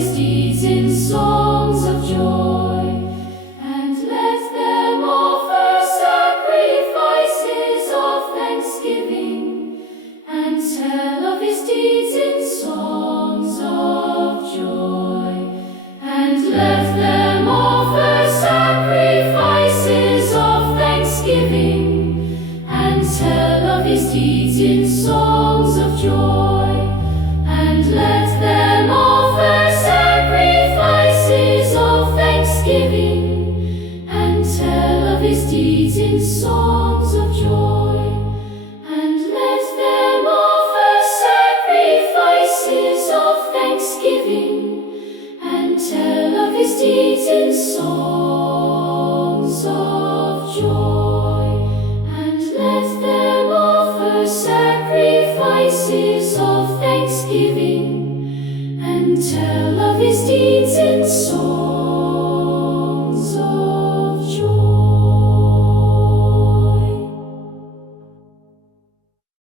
his deeds in songs of joy, and let them offer sacrifices of thanksgiving, and tell of his deeds in songs of joy, and let them offer sacrifices of thanksgiving, and tell of his deeds in songs of joy, and let them offer sacrifices of thanksgiving, and tell of his deeds in songs of joy, and let them offer sacrifices of thanksgiving, and tell of his deeds in songs of joy, and let them offer sacrifices of thanksgiving, and tell of his deeds in songs.